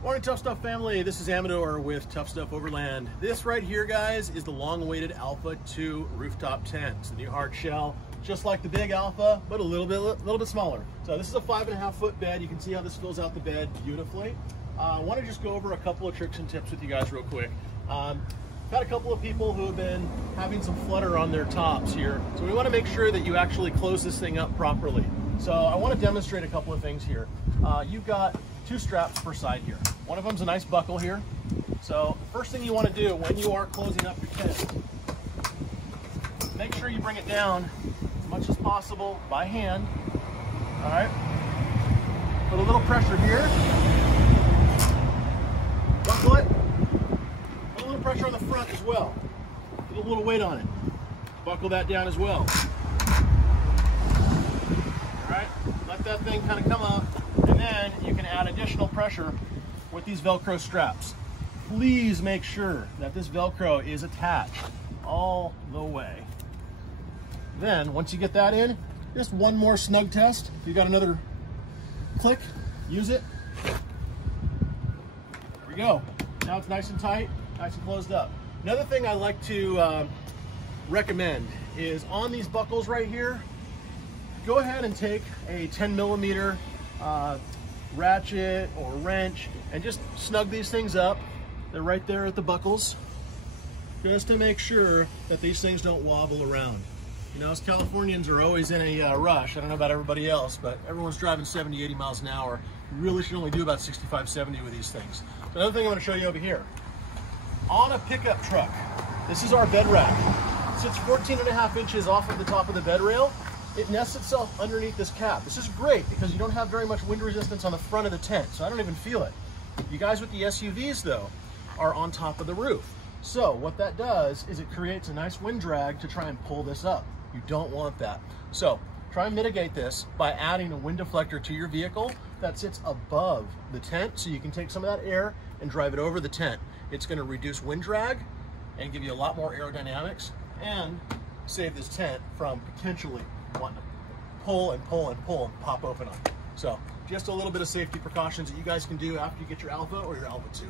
Morning, Tuff Stuff family. This is Amador with Tuff Stuff Overland. This right here, guys, is the long-awaited Alpha 2 rooftop tent. It's the new hard shell, just like the big Alpha, but a little bit smaller. So this is a 5.5 foot bed. You can see how this fills out the bed beautifully. I want to just go over a couple of tricks and tips with you guys real quick. Got a couple of people who have been having some flutter on their tops here, so we want to make sure that you actually close this thing up properly. So I want to demonstrate a couple of things here. You've got two straps per side here. One of them's a nice buckle here. So the first thing you want to do when you are closing up your tent, make sure you bring it down as much as possible by hand. All right. Put a little pressure here. Buckle it. Put a little pressure on the front as well. Put a little weight on it. Buckle that down as well. All right. Let that thing kind of come up. And then you can add additional pressure with these Velcro straps. Please make sure that this Velcro is attached all the way. Then, once you get that in, just one more snug test. If you got another click, use it. There we go. Now it's nice and tight, nice and closed up. Another thing I like to recommend is on these buckles right here, go ahead and take a 10mm ratchet or wrench and just snug these things up. They're right there at the buckles, just to make sure that these things don't wobble around. You know, us Californians are always in a rush. I don't know about everybody else, but everyone's driving 70, 80 miles an hour. You really should only do about 65, 70 with these things. So another thing I'm going to show you over here. On a pickup truck, this is our bed rack. It sits 14.5 inches off of the top of the bed rail. It nests itself underneath this cap. This is great because you don't have very much wind resistance on the front of the tent, so I don't even feel it. You guys with the SUVs, though, are on top of the roof. So what that does is it creates a nice wind drag to try and pull this up. You don't want that. So try and mitigate this by adding a wind deflector to your vehicle that sits above the tent, so you can take some of that air and drive it over the tent. It's going to reduce wind drag and give you a lot more aerodynamics and save this tent from potentially wanting to pull and pull and pull and pop open on. So just a little bit of safety precautions that you guys can do after you get your Alpha or your Alpha 2.